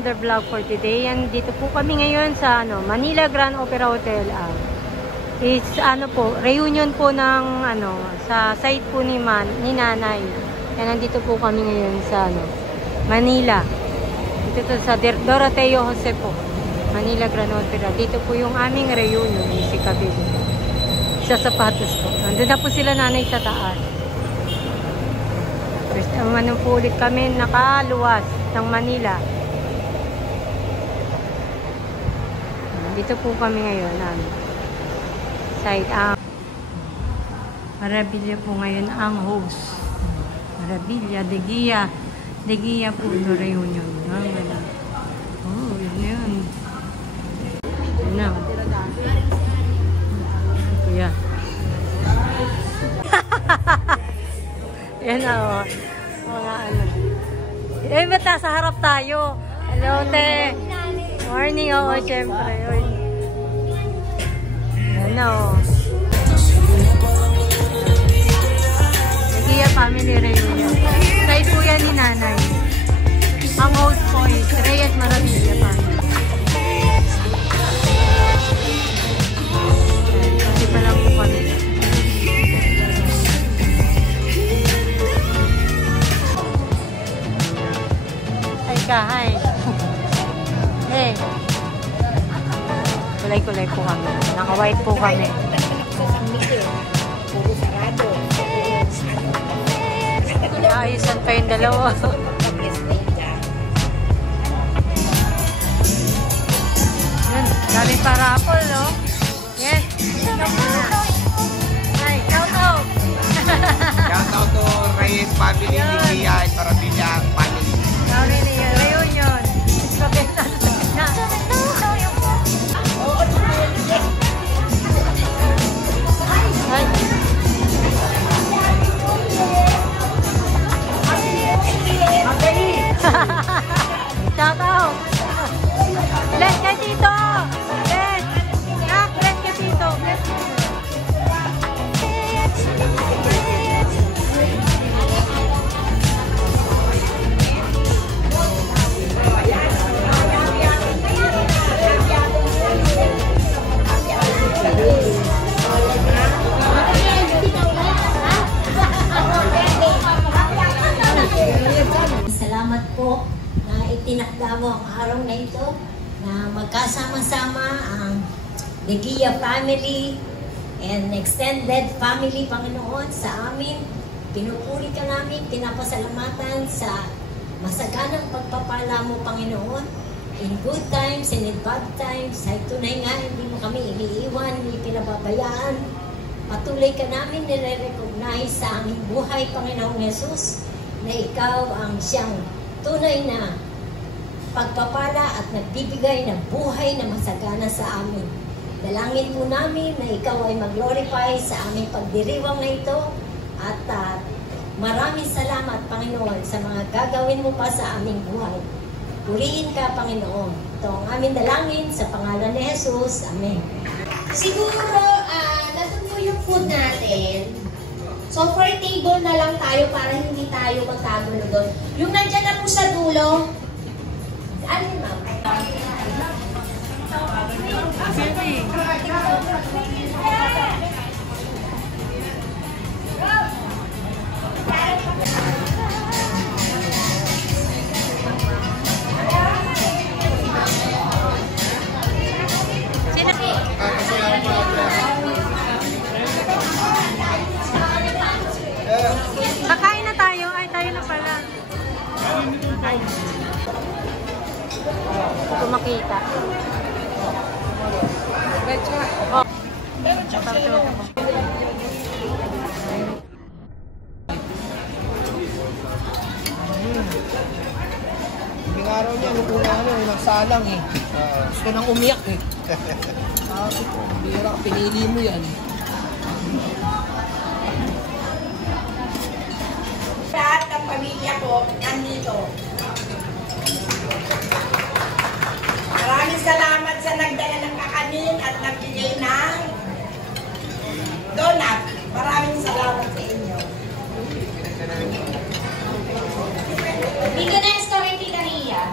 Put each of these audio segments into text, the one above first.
another vlog for today. And dito po kami ngayon sa Manila Grand Opera Hotel. It's reunion po ng sa site po ni nanay. And nandito po kami ngayon sa Manila. Dito sa Doroteo Jose po. Manila Grand Opera. Dito po yung aming reunion si Kabili. Sa sapatos po. Nandun na po sila nanay sa taas. First po ulit kami nakaluwas ng Manila. Dito po kami ngayon. Side Marabilla po ngayon ang host. Marabilla, De Gia po ito reunion. Oh, yun. Yun na. Kuya. Yan na, mga ba't nasa harap tayo? Hello, te. Morning, syempre. Yan na, Nagia family reunion. Side po yan ni nanay. Ang host po is Reyes Maravilla family. Kasi pa lang po kami. Hi. Hey. Kulay-kulay po kami. Naka-white po kami. Ayusan pa yung dalawa. Yan. Galing para Apple, no? Yes. Hi. Shout out. Shout out to Reyes family, Ligia, at Maravilla family. Reunion. Shout out. Bless kay Tito. Bless. Bless kay Tito. Bless. Salamat po na itinakda mo ang araw na ito na magkasama-sama ang De Gia family and extended family, Panginoon, sa amin. Pinupuri ka namin, pinapasalamatan sa masaganang pagpapala mo, Panginoon. In good times and in bad times, ay tunay nga, hindi mo kami iniiwan, hindi pinababayaan. Patuloy ka namin nire-recognize sa aming buhay, Panginoong Jesus, na ikaw ang siyang tunay na pagpapala at nagbibigay ng buhay na masagana sa amin. Dalangin po namin na ikaw ay mag-glorify sa aming pagdiriwang na ito at maraming salamat, Panginoon, sa mga gagawin mo pa sa aming buhay. Purihin ka, Panginoon. Ito ang aming dalangin sa pangalan ni Jesus. Amen. Siguro, nandun po yung food natin. So, for table na lang tayo para hindi tayo magkagulo doon. Yung nandyan na po sa dulo, ano yun, ma'am? Kakain na tayo. Ay, tayo na pala. Ito makita. Oh. Yung araw niya, nagsalang eh. Gusto nang umiyak eh. Bira, pinili mo yan. Lahat ng pamilya ko nandito. Maraming salamat sa nagdala ng kakanin at nagbigay ng donut. Maraming salamat sa inyo. Hindi ko na yung story, Tita Ria.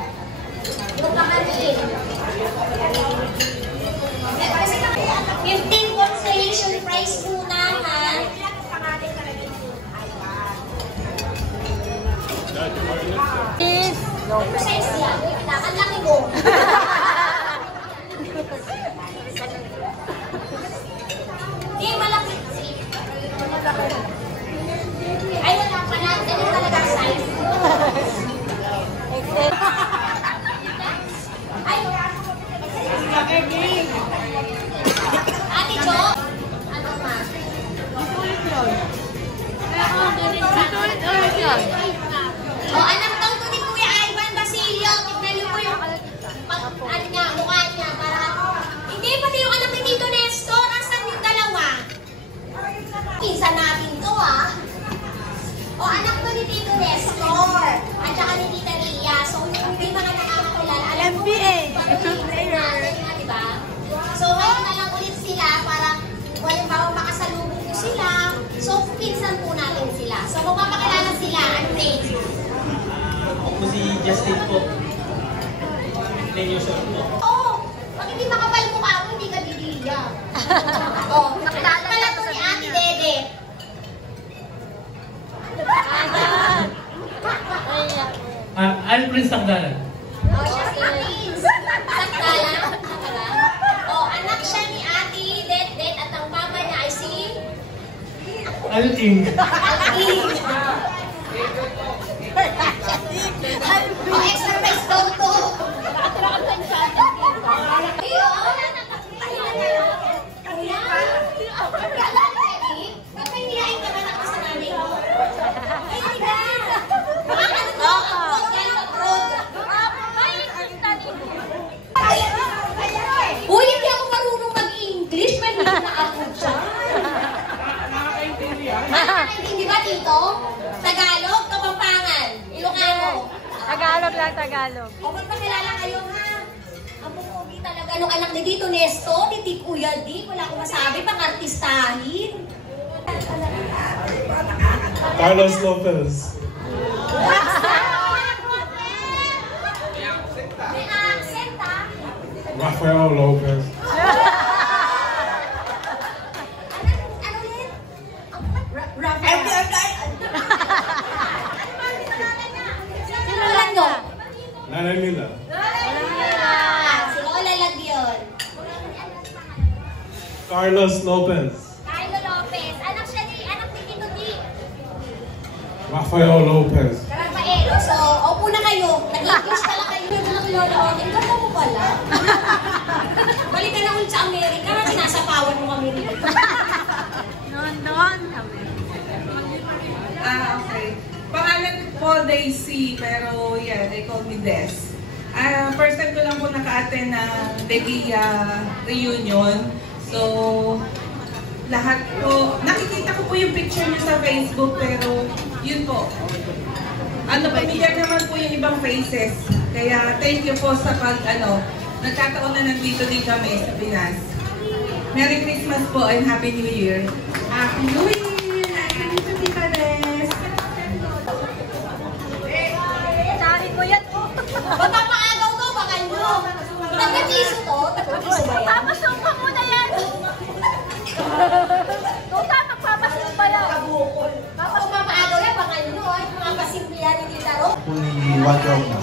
Justin po. 10 years old po. Oo! Pag hindi makapal mukha mo, hindi ka didiya. Oo, nakilala pala to ni Ate Dede. Prince Tagdalan. Oh, siya si Prince. Sakdala. Oh, anak siya ni Ate Det at ang papa niya ay si Alting. Alting. Oh, exercise daw to. Uy, hindi ako marunong mag-English. Mahina ako dyan. Nakakaintindi ba, Tito? Tagalog, Kapampangan, Ilocano. Tagalog lang, Tagalog. O, magpakilala kayo, ha? Ang pupugi talaga nung anak ni Tito Nesto, ni Tito Kuya Dick. Wala akong masabi, pang-artistahin. Carlos Lopez. May accent, ha? Rafael Lopez. Ano ulit? Rafael. Sino lang nyo? Nanay Mila. Si Lola Lagyon. Carlos Lopez. Carlo Lopez. Anak ni Tito Dick. Rafael Lopez. Rafael. So, upo na kayo. Nag-English pala kayo. Ito na kilala ko. Ikaw mo pala. Balik ka na ulit sa Amerika. Sinasapawan mo kami rin. Noon. Okay. Pangalan ko Daisy, pero yeah, they call me Des. First time ko lang po naka-attend ng Degia reunion. So, lahat po, nakikita ko po yung picture niyo sa Facebook, pero yun po. Familiar naman po yung ibang faces. Kaya thank you po sa nagkataon na nandito din kami sa Pinas. Merry Christmas po and Happy New Year. Happy New Year! Happy to Tita Des! Sabi ko yan. Magpapaagaw to, baka nyo. Nagka-piso to? Nagka-piso ba yan? Papasok ka muna yan. Tuta, magpapasin pa yan. Kung mapaagaw yan, baka nyo. Mga pasimple yan, hindi taro. Only one job na.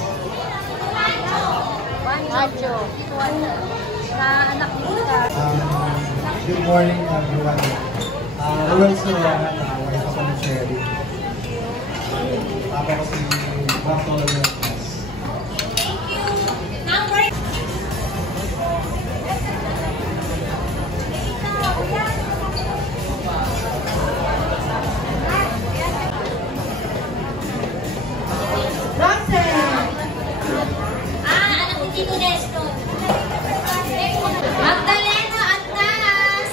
Macho. Sa anak nila. Good morning everyone. Roel Soriana, wife ako ni Cherry. Papa ko si Bartolo. Thank you. Number... anak ni Tito Nesto. Magdalena Agnas.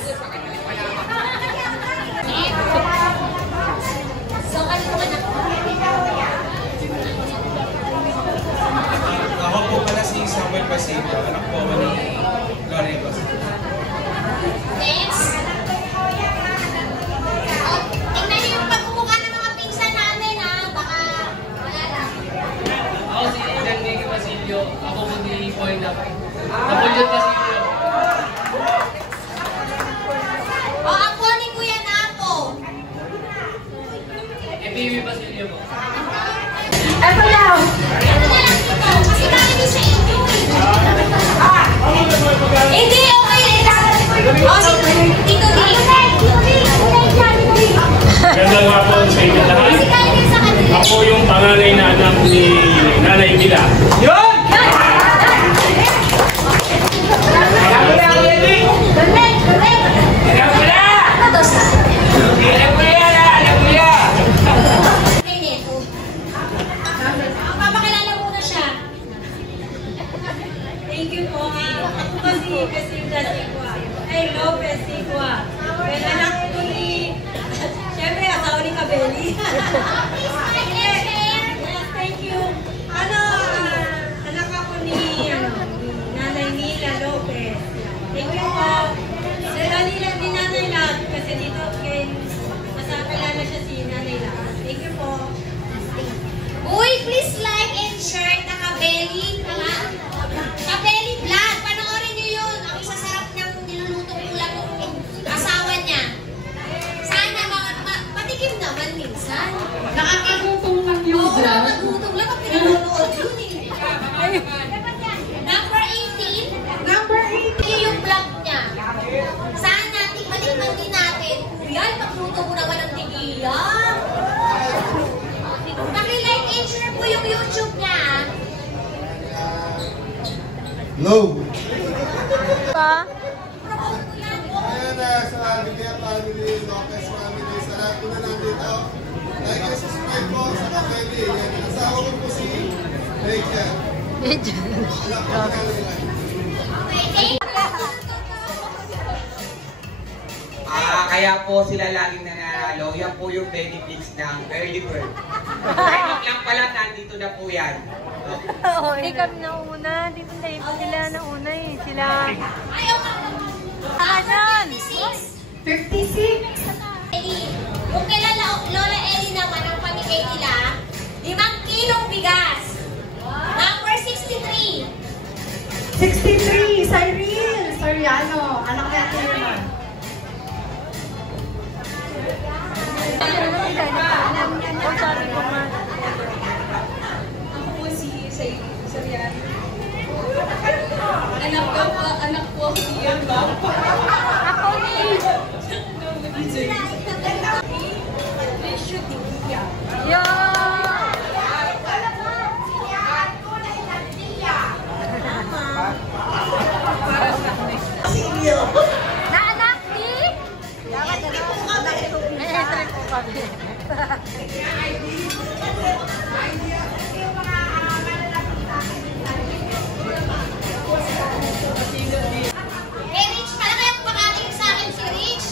So, kayo anak ko. Ako po pala si Samuel Basilio, anak po ako ni Gloria Basilio. Next. Oh, tingnan niyo yung pagmumukha ng mga pinsan namin, ha? Baka wala lang. Ako si Ilan Miguel Basilio. Ako po ni Boy Napoleon Basilio. O, ako ni Kuya Napo. Bibi Basilio po. Eto na. Eto na lang dito. Kasi dahil doon sa inyo. Hindi, okay. O, si Tito D. Gandang hapon sa inyo lahat. Si Kyle sa kanila. Ako yung panganay na anak ni Nanay Mila. Yun! Papakilala muna siya. Thank you po. Ako kasi Casilda Sigua. Ay, Lopez Sigua. Well, anak ko ni... Siyempre, asawa ni Kabeli. Yes, thank you. Anak ako ni Nanay Mila Lopez. Thank you po. Sa nilang ni Nanay Lat. Kasi dito, masakilala siya si Nanay Lat. Thank you po. Uy, please like and share Yeah. Paki-like and share po yung YouTube niya. Hello! Pa? Ayan na, sa Ligaya Family, Lopez Family, sa lahat po na nandito. Like and subscribe po sa Kapeli. Yan, asawa ko po si Rachel. Anak po namin. Okay, thank you. Kaya po sila laging nananalo. Yan po yung benefits ng early bird. Timing lang pala, nandito na po yan. Oo, hindi kami nauna. Dito na ipo sila nauna eh. Sila... Ayaw ka. Ayan! 56. Kung kailan Lola Ellie naman ang pamigay nila, 5 kilong bigas. Number 63. 63, Cyril Soriano, anak natin yun. Oh, sabi ko nga. Ako po si Sarian. Anak po ako niyan ba? Ako ni... Naanak ni? Naanak po kami. Hey Rich, pala kaya kumakating sa akin si Rich?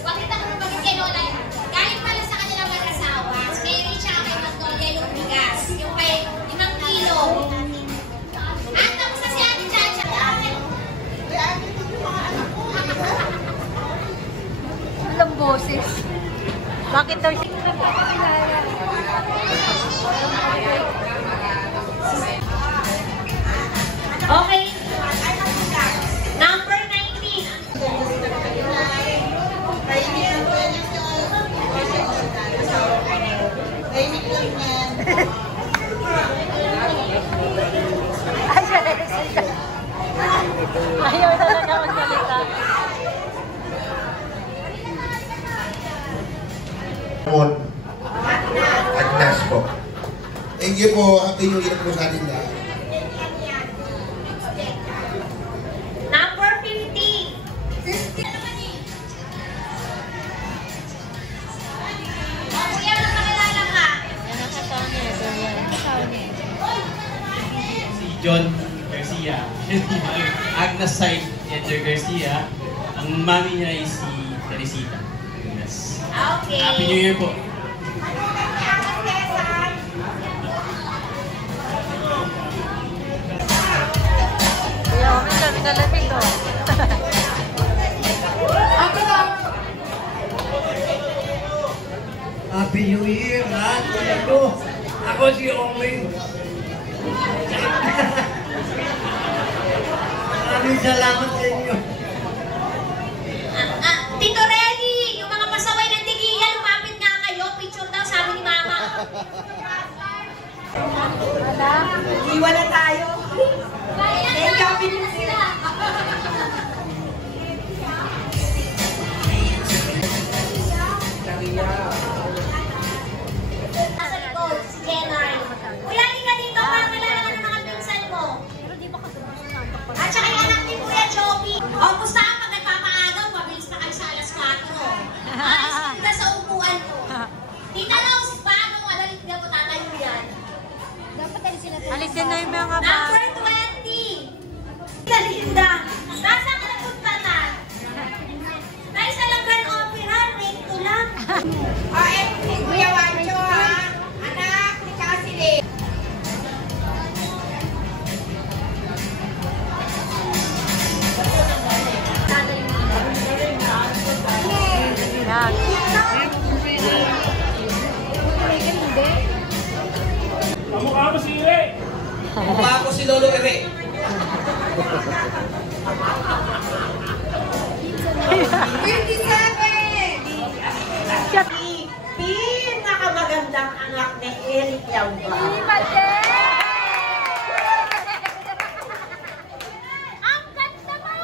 Bakit ako nabagay kay Lola? Galing pala sa kanilang mag-asawa. Kay Rich at kay Magnolia yung bigas. Yung kay 5 kilo. At tapos na si Ate Chacha. Walang boses. Bakit daw siya? Okay. Number 19. Ayaw talaga magsalita. Agnes po. Thank you po. Happy New Year po sa ating lahat. Number 50. 50 naman eh. O, kuya, nakakilala ka. Si John Garcia. Agnes Said Edgar Garcia. Ang mami niya ay si Teresita. Agnes. Okay. Happy New Year po. Kaya kami kami nalamig ko. Happy New Year, lahat. Ako si Omeng. Maraming salamat sa inyo. Tito Reddy, yung mga pasaway ng Digiya, lumapit nga kayo. Picture daw, sabi ni Mama. Iwan na tayo. Thank you, sila. Nasa likod, si Jenay. Kuya, hindi ka dito. Parang kilala ka ng mga pinsan mo. At saka yung anak ni Kuya Joby. O, pusta pag nagpapaagaw, mabilis na kayo sa alas 4. Alis ka sa upuan ko. Tita Rose, bago, alalit ka po tatayo yan. Alisin na yung mga Number 20. Kalinda. Nasaan ka nagpunta na? Dahil sa lang Grand Opera, recto lang. Kuya Wancho ha, anak, tsaka si Le. Kamukha mo si Ire. Mukha ko si Lolo Ere. Pinakamagandang anak ni Eric Yamba. Ang ganda mo!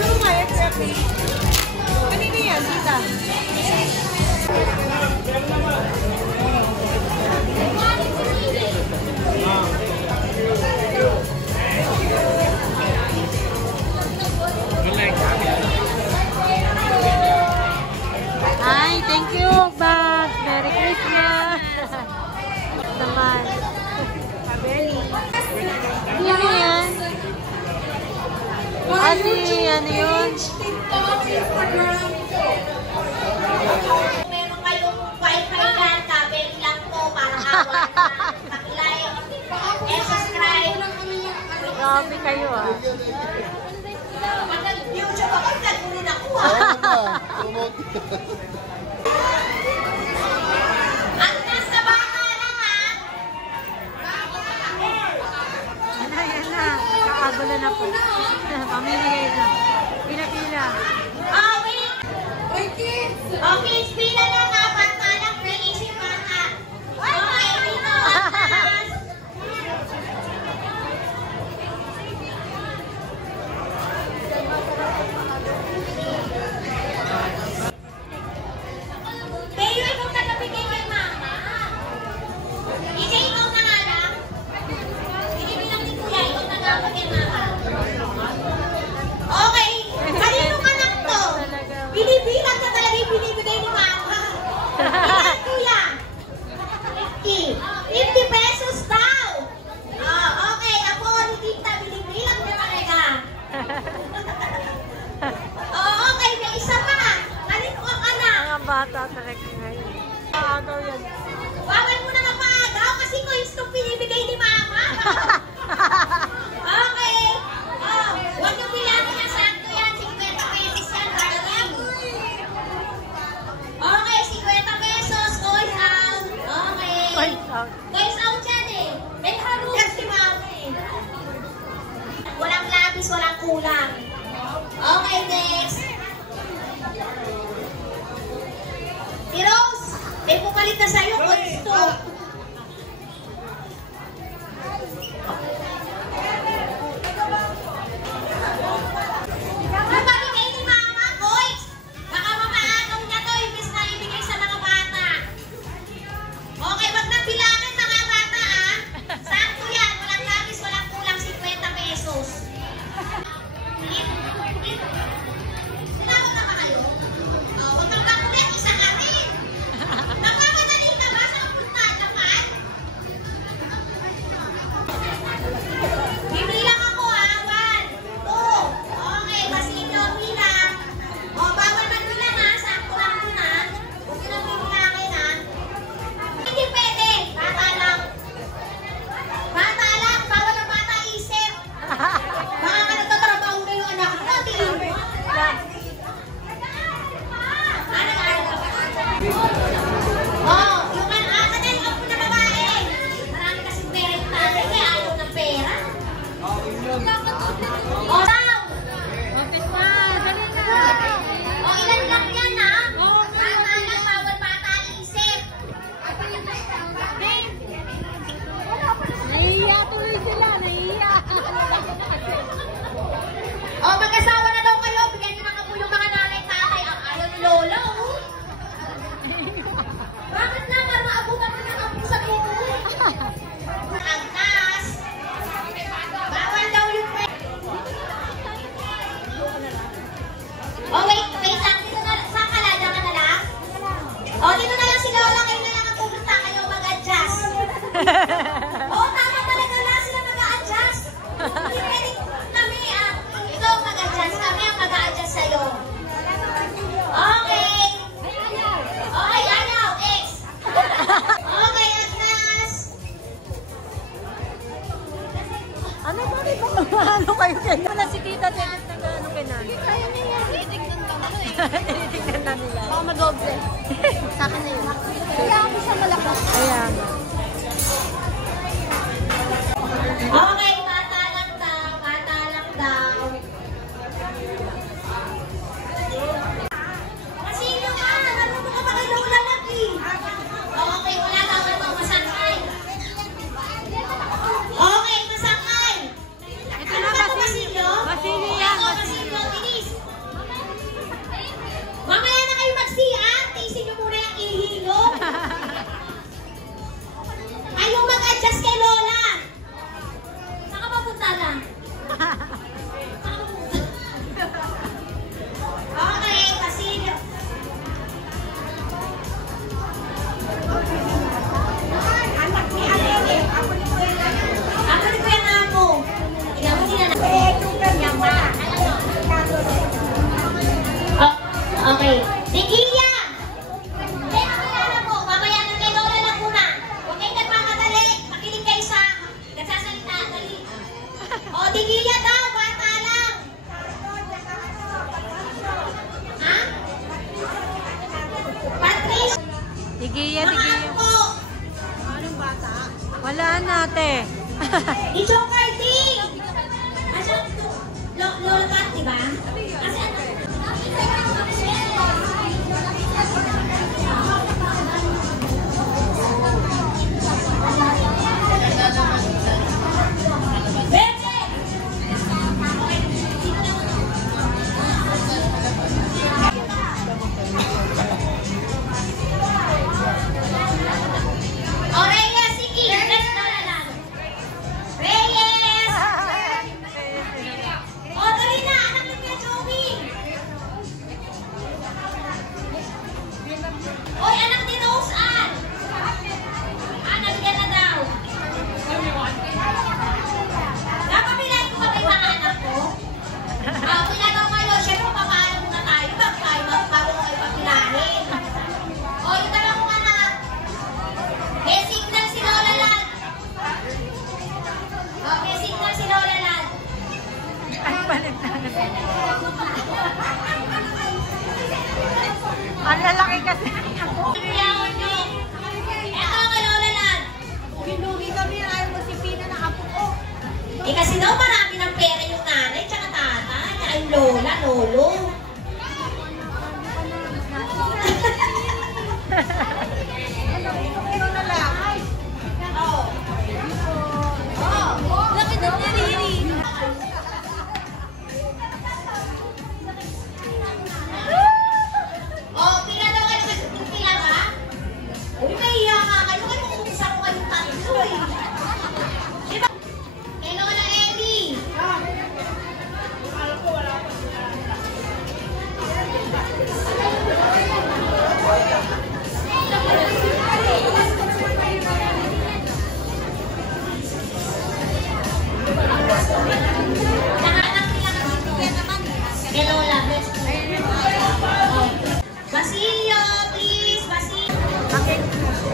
Ano nga exactly? Kanina yan, tita? Hi, thank you, Bag. Merry Christmas. Naman. Kabeli. Ano yan? Ano yun? Meron kayong wifi dyan, kabel lang to para awan na like and subscribe. Grabe kayo ah. Pag nag-YouTube ako, nag-unin ako At nasa baka lang Yan na. Kakagulo na po. Pamimigay na. Pila-pila. Oh, wait! Okay, pila lang ha. Pantalang naisip ha. Okay, dito. Kayo ikaw nagabigay kay mama. Isa ikaw na nga lang. Binibilang ni kuya, ikaw nagabigay kay mama. Okay, kanino ka lang to? Binibilang na talaga yung binibigay ni mama. Ilan kuya? 50 pesos daw. Oh, okay, ako ni tita, binibilang na talaga. Oh, okay, may isa pa. Kanino ka anak? Mga bata talaga ngayon. Agaw yan. Bawal mo na mapaagaw kasi coins itong pinibigay ni mama. Okay. Oh, huwag niyo bilangin na sakto yan. 50 pesos yan. Darling. Okay, 50 pesos. Coins out. Okay. Coins out. Coins out yan eh. May harugan si mama eh. Walang labis, walang kulang. Okay, next. Si Rose, may pumalit na sa'yo, coins to. Yung pamigay ni mama, coins. Baka mamaagaw niya to, imbis na ibigay sa mga bata. Okay, wag nang bilangin mga bata ah. Sakto yan, walang labis, walang kulang, 50 pesos. Sinawag na ba kayo? Huwag kang kakulit, isa ka rin. Nagmamadali ka ba sa punta, Japan? Bibilang ako ah, 1, 2. Okay, basin nyo bilang. O, bawal magbilang ha, sakto lang dun ha. Huwag nyo nang bibilangin ha. Hindi pwede, bata lang. Bata lang, bawal ang bata isip. Baka ka nagtatrabaho na yung anak mo, tingin mo. Oh, yung anak mo na babae. Marami kasing pera yung tatay, kaya ayaw ng pera. Oh, daw. Okay pa. Dali na. Oh, ilan lang yan ha? Bata lang, bawal bata isip. Nahihiya tuloy sila. Nahihiya. Oh, mag-asawa na daw kayo. Bigyan nyo na nga po yung mga nanay tatay. Ang ayaw ni Lola, oh. Bakit naman? Maabutan mo na nga po sa dulo. Ang taas. Bawal daw yung oh, wait. Dito na, saan ka na? Diyan ka na lang? Oh, dito na lang si Lola. Kayo na lang ang pumunta kayo mag-adjust. Oh, tama talaga lang sila mag-a-adjust. Hindi pwede kami ikaw mag-adjust. Kami ang mag-a-adjust sa'yo. Okay. Okay, ayaw. X. Okay, adjust. Ano ba? Ano kayo kanya? Wala si tita. Ano kay nanay? Kaya niya yan. Titignan ka na eh. Tinitignan na nila. Baka madoble. Sa akin na yun. Kaya ako sa malakas. Ayan. Okay, bata lang daw. Bata lang daw. Kasi yung marunong ka ba kay Lola Laki? Okay, wala daw ito. Masakit. Okay. Digiya! Kaya kilala mo, mamaya na kay Lola na muna. Huwag kayong nagmamadali. Makinig kayo sa nagsasalita. Dali. O, Digiya daw, bata lang. Ha? Patrice! Digiya, Mga Digiya. anak po. Wala nate. Di Joker D! Asan? Lola Pat, diba? Asan? O, Reyes, sige. Let's go na lang. Reyes! O, dali na. Anak ni Kuya Joey. Oy, anak ni Rose Ann. Nabigyan na daw. Napapilahin ko ba kay mga anak ko? Pinagaw kayo. Siyempre, papaalam muna tayo. Bago kayo papilahin. O, yung dala kong anak. May signal si Lola Lan. O, may signal si Lola Lan. Ay, balik na. Ang lalaki kasi. Iyawan nyo. Eto kay Lola Lan. Binugi kami, ayaw mo si Pina na apo ko. Eh kasi daw marami ng pera yung nanay tsaka tatay. Ay lola, lolo. Oh, pila daw kayo sa pila ba? Uy, mahiya nga kayo. Kayo mag-umpisa ko kayong tatlo eh. Diba? Kay Lola Ellie. Nakanak nila kasi kay Lola. Basilio, please. Basilio.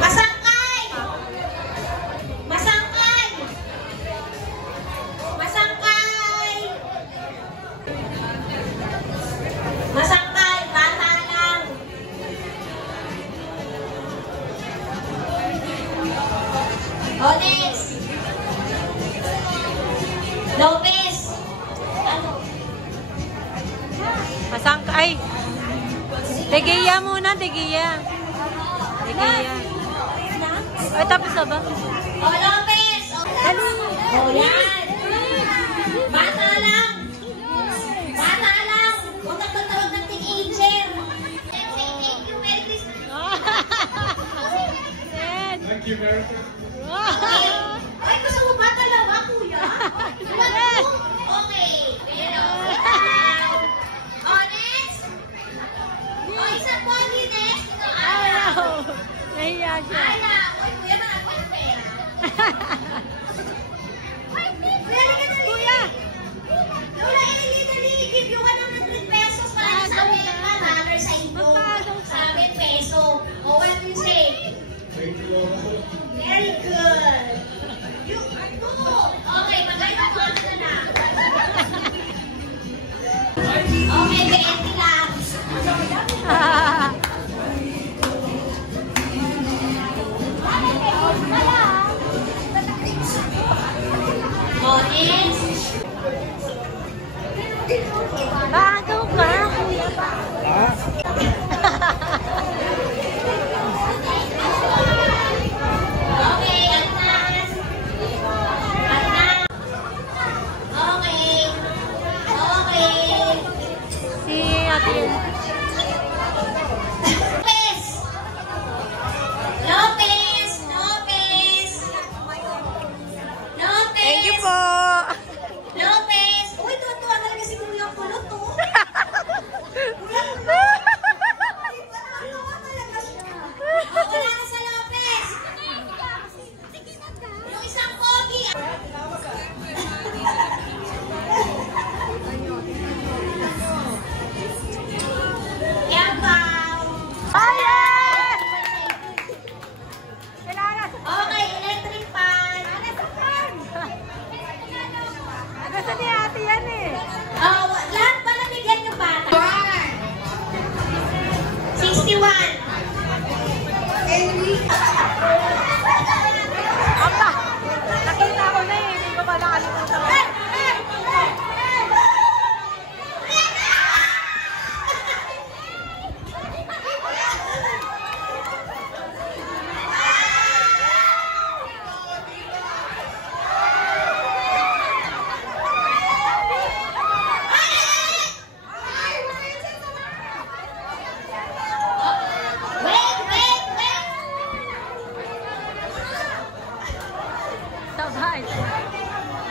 Masangkay! Masangkay! Masangkay! Masangkay, bata lang. O, next. Lopez. Ano? Masangka. Ay. Digiya muna, Digiya. Digiya. Ay, tapos na ba? O, Lopez. O, yan. Bata lang. Bata lang. Huwag kang tutawag ng teenager. Thank you. Merry Christmas. Thank you, Mary. Ay, gusto mo ba talaga, kuya? Yes. Okay. Pero, o, next. O, isa po, next. Ito, Ayaw. Nahiya siya. Ayaw. Uy, kuya, marami ko yung pera. Kuya! Lola Ellie, dali. Give you 100 pesos para sa amin. Manner sa inyo. Sa amin, peso. O, what do you say? Thank you, Lola. Very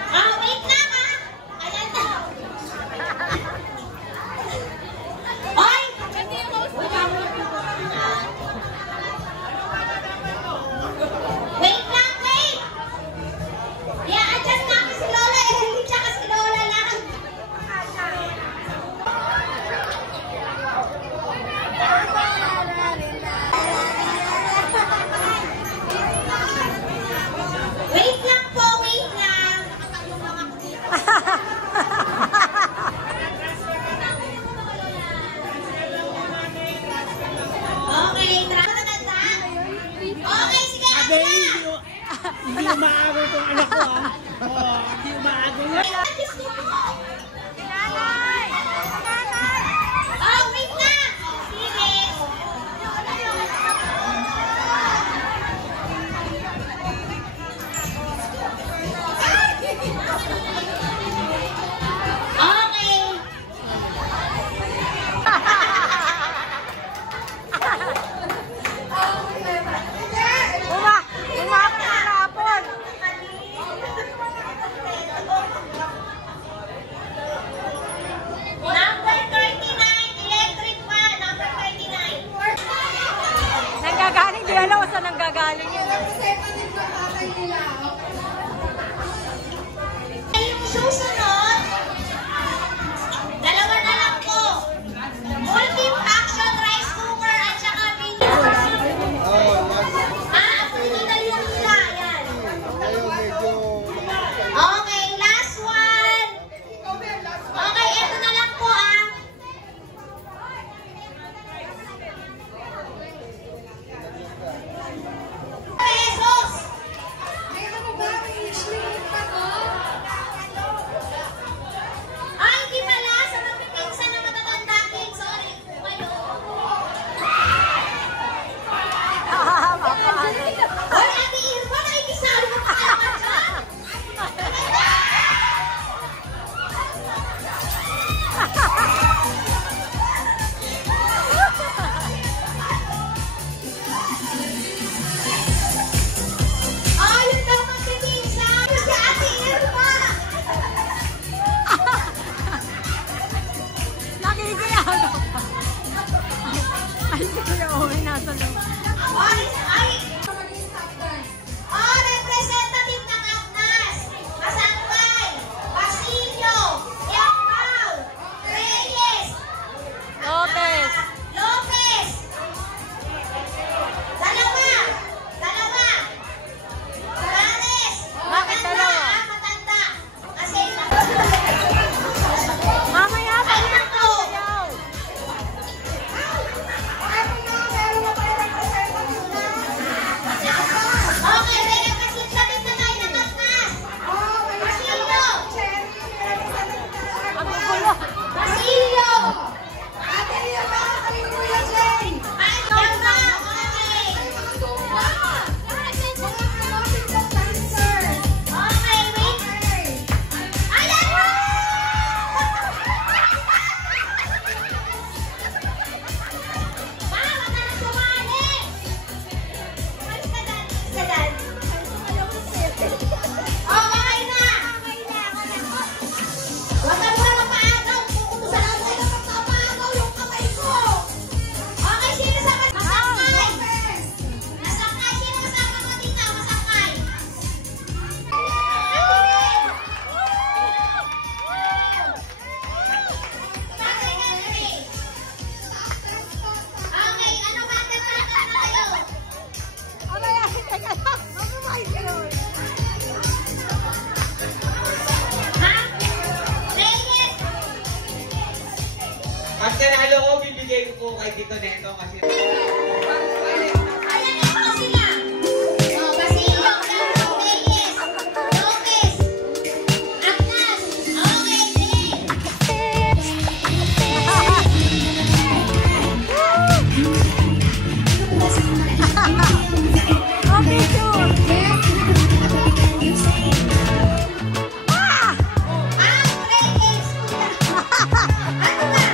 Wait lang ha. Ayan na. Ay! Wait lang, wait! I-adjust namin si Lola eh. Hindi siya kasi Lola lang. Wait lang po, wait lang. Okay, okay, sige. Hindi umaagaw itong anak ko ha. Hindi umaagaw yan. Oh, wait lang. Sige. Okay. Umapon. Number 39, electric fan. Number 39. Nanggagaling, di alam kung saan nanggagaling yun. Yung susunod, dalawa na lang po. Multi-function rice cooker at saka mini. Madali lang sila. Ayan. Okay, last one. Okay, eto na lang po ah. Pesos. Ay, hindi pala. Sa magpipinsan na matatanda kin. Sorry po kayo. Hoy, Ate Irma, nakikisali mo pa naman dyan. Ayun daw magpipinsan. Si Ate Irma. Nakikiyaw pa. Ay, si Kuya Owen nasa loob. Representative ng Agnas, Masangkay, Basilio, Yangpao, Reyes, Lopez. Lopez. Dalawa. Morales. Bakit dalawa? Matanda. Kasi Mamaya pa ay rin nako. Okay, may representative na tayo ng Agnas. Basilio. ang gugulo. Basilio. Ay, Yangpao. Okay, wait. Ayan mo! Wag ka na sumali! Umalis ka dyan. Okay na! Huwag ka muna mapaagaw. Puputusan ako sa'yo kapag napaagaw yung kamay ko. Okay, sino sa Masangkay? Masangkay, sino kasama mo dito? Masangkay. Okay, ano ba ang tatanong na kayo? Mamaya, teka lang. Mamaya, Ha? Reyes! Pag nanalo ko, bibigay ko po kay Tito Neto kasi... Ayan na po sila. Oh, Basilio, Reyes, Lopez, Agnas. Okay, sige. Okay, sure. Reyes. Ano ba?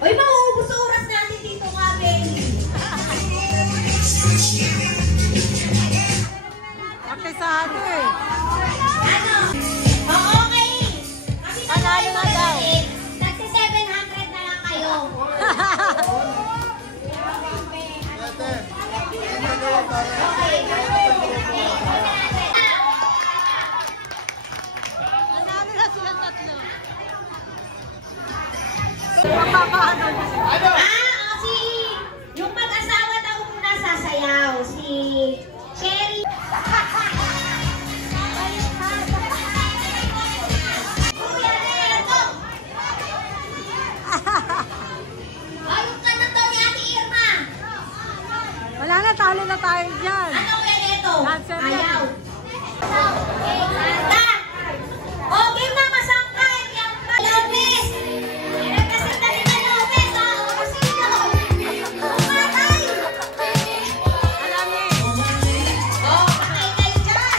Uy, mauubos sa oras natin dito ka, Benny. Okay sa ano eh. Ano? Oo, okay. Kasi Panalo na daw. nagsi 700 na lang kayo. Nanalo na sila tatlo. Magpapaano? Si yung mag-asawa daw muna sasayaw. Si Cherry. Kuya Neto! Ayun ka na daw ni Ate Irma. Wala na, talo na tayo dyan. Ano Kuya Neto? Cancel yan. Ayaw. Handa! O, game na masangkay! Yang Lopez! Meron kasi dali na Lopez, ha? O, kasi Umatay! Alam niyo. O, patay kayo dyan!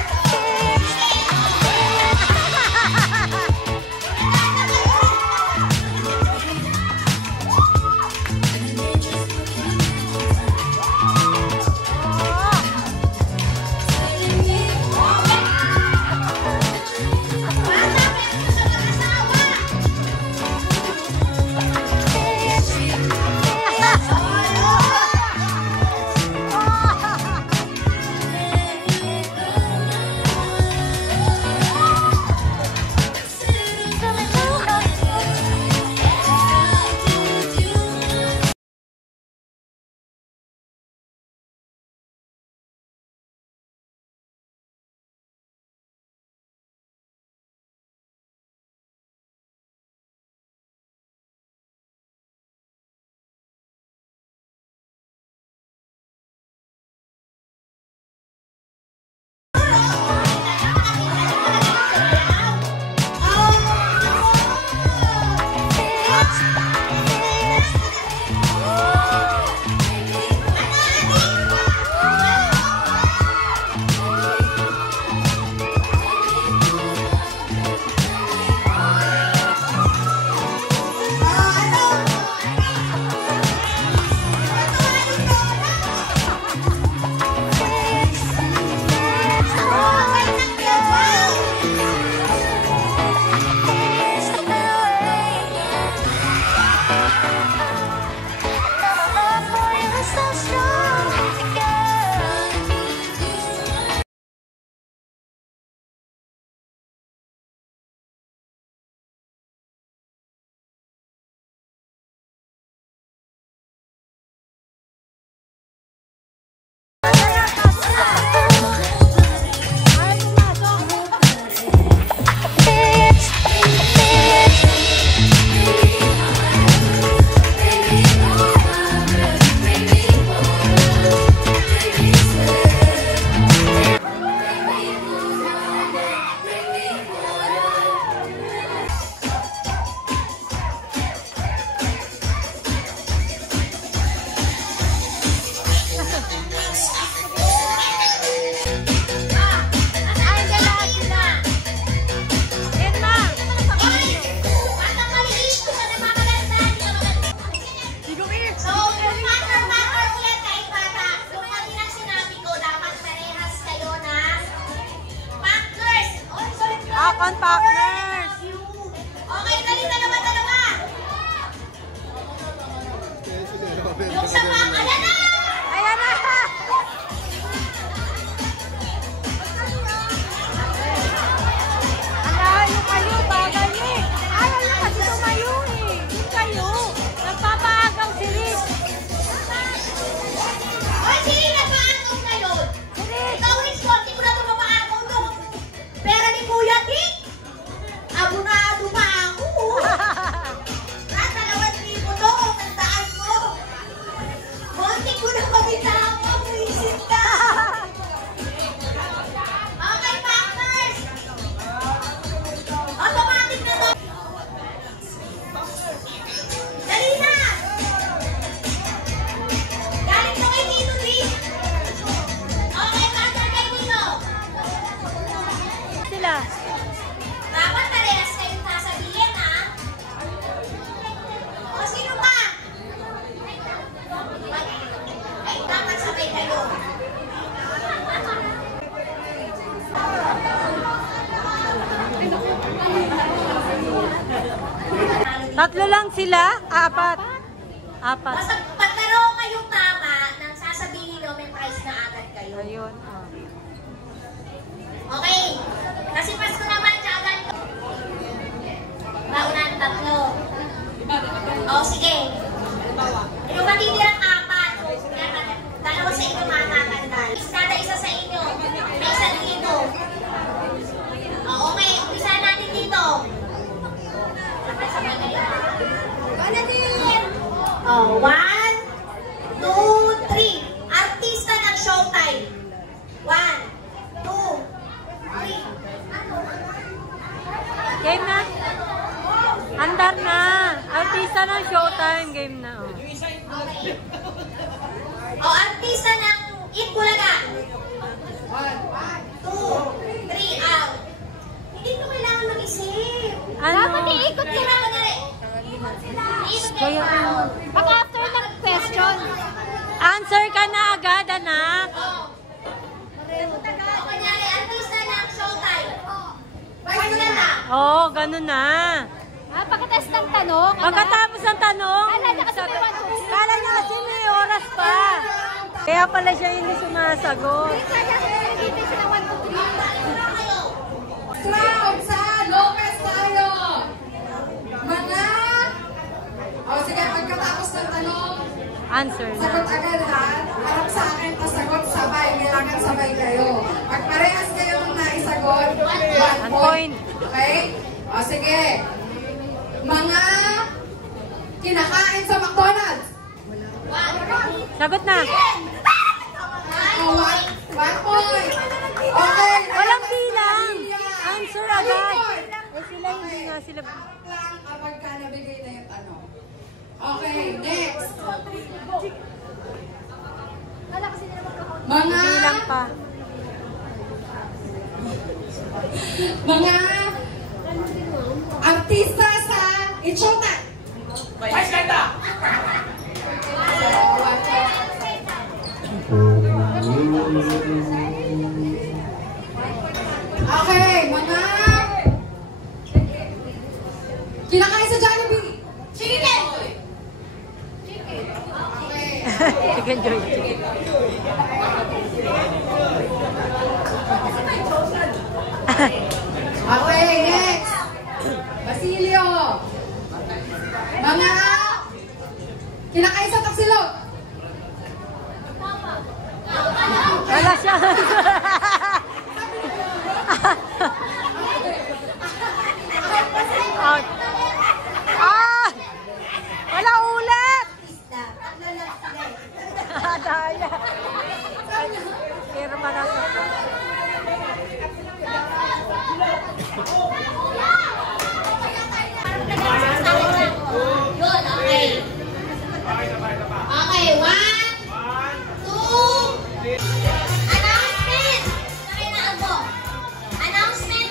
Tatlo lang sila? Apat. Apat. Basta pagkaro kayong tama, nang sasabihin nyo, may prize na agad kayo. Ayun. Okay. Kasi Pasko naman, agad. Baunan, tatlo. O, sige. Yung matitirang apat. Dalawa sa inyo matatandaan. Kada isa sa inyo. May isang dito. O, okay. Umpisa natin dito. Oh, 1, 2, 3. Artista ng Showtime. 1, 2, 3. Game na. Andar na. Artista ng Showtime. Game na. Okay. Oh, artista ng Itbulaga. 1, 2, 3, out. Hindi ko kailangan mag-isip. Ano? Dapat iikot sila. Kaya ano? Pag after ng question. Answer ka na agad, anak. Kunyari, artista ng Showtime. Question na. Oo, ganun na. Pagkatapos ng tanong. Pagkatapos ng tanong, kala niya kasi may oras pa. Kaya pala siya hindi sumasagot. Crowd sa Lopez tayo. Mga... O sige, pagkatapos ng tanong, Answer na. sagot agad ha. Harap sa akin, sagot sabay. Kailangan sabay kayo. Pag parehas kayo nung naisagot, 1 point. Okay? O sige. Mga kinakain sa McDonald's. Sagot na. O, 1 point. Okay. Walang bilang. Answer agad. Eh sila hindi nga sila. Lang kapag ka nabigay na yung tanong. Okay, next. Mga Bilang pa. mga artista sa Ichota. Vice ganda! Okay, mga kinakain sa Jollibee. Chicken! Chicken Joy. Chicken. Okay, next. Basilio. Mga kinakain sa Tapsilog. Wala siya. Wala ulit. Daya. Pero malaki. Yun, okay. Okay, 1, 2, announcement! Nakinaan ko. Announcement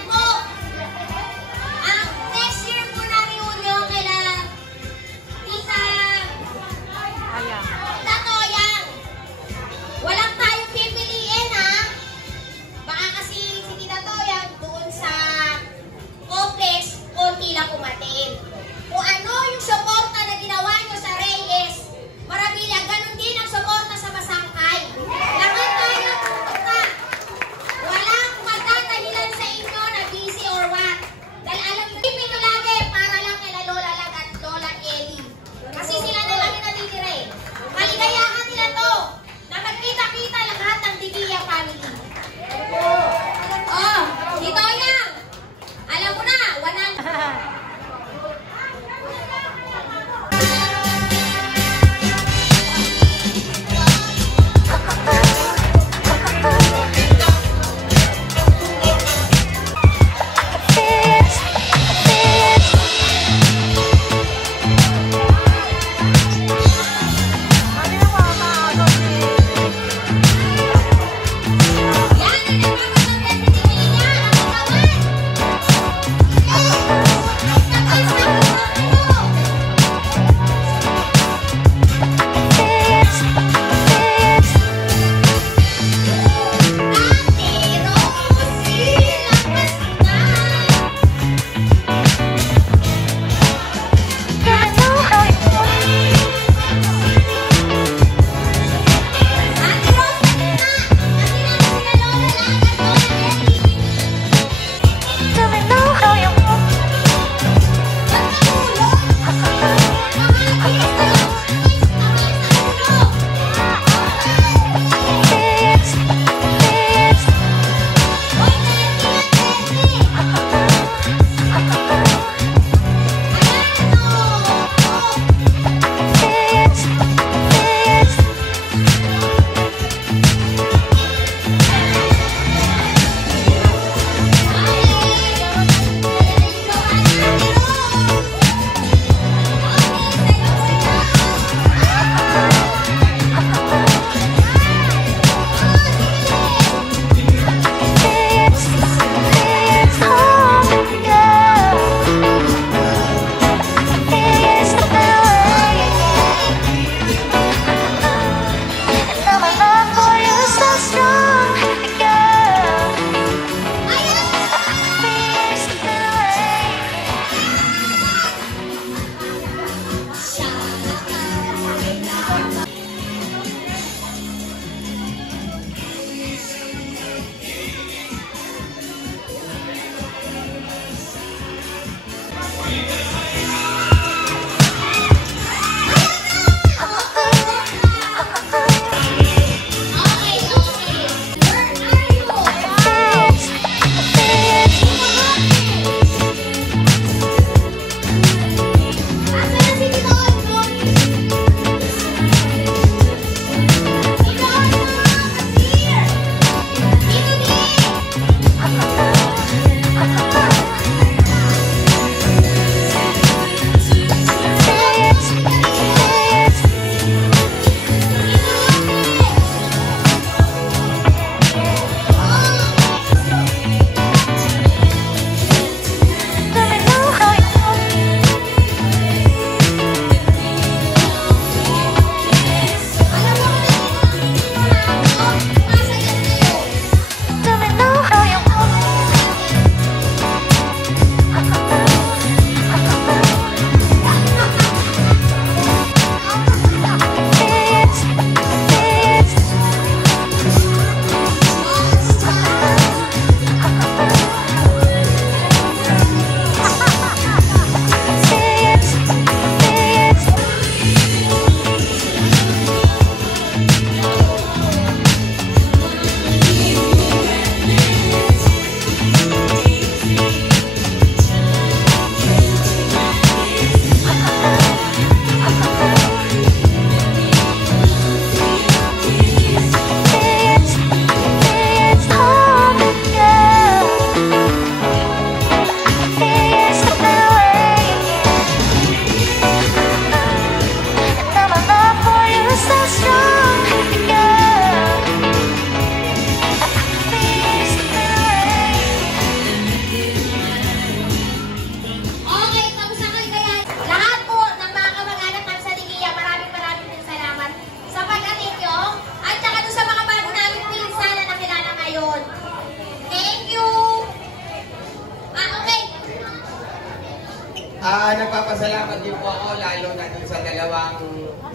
na dun sa dalawang,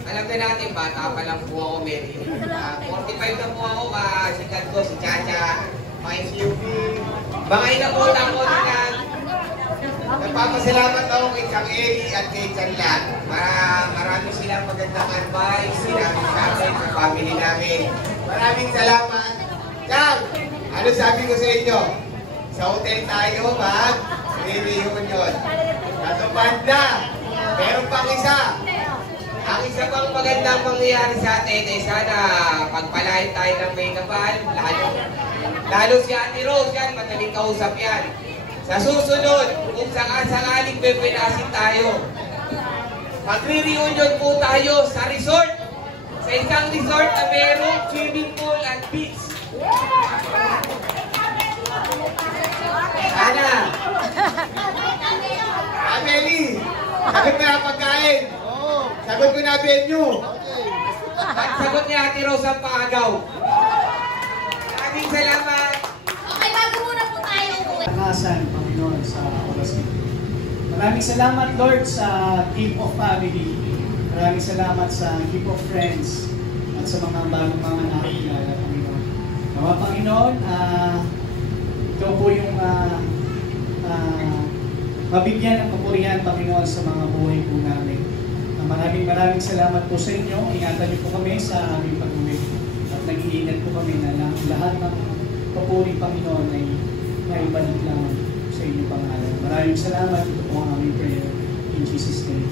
alam na natin, bata pa lang po ako, Mary. 45 na po ako, sikat ko, si Chacha, mga SUV. Mga inabutan ko na nagpapasalamat ako kay Chang Eli at kay Chan Lat. Marami silang magandang advice, sinabi sa akin, sa family namin. Maraming salamat. Chang, ano sabi ko sa inyo? Sa hotel tayo, mag-reunion. Natupad na. Meron pang isa. Ang isa pang magandang mangyayari sa atin ay sana pagpalain tayo ng may kapal. Lalo si Ate Rose yan, madaling kausap yan. Sa susunod, kung sakaling pepinasin tayo, magre-reunion po tayo sa resort. Sa isang resort na merong swimming pool at beach. Sana. Ameli, sagot na ang pagkain. Sagot ko na venue. At sagot niya Ate Rose ang paagaw. Maraming salamat. Okay, bago muna po tayo uwi. Pangalasan, Panginoon, sa oras nito. Maraming salamat, Lord, sa team of family. Maraming salamat sa team of friends at sa mga bagong mga nakakilala, Panginoon. Mga Panginoon, ito po yung mabigyan ng kapurihan, Panginoon, sa mga buhay po namin. Maraming salamat po sa inyo. Ingatan niyo po kami sa aming pag-uwi. At nag-iingat po kami na lahat ng papuring Panginoon ay maibalik lang sa inyong pangalan. Maraming salamat. Ito po ang aming prayer. In Jesus' name.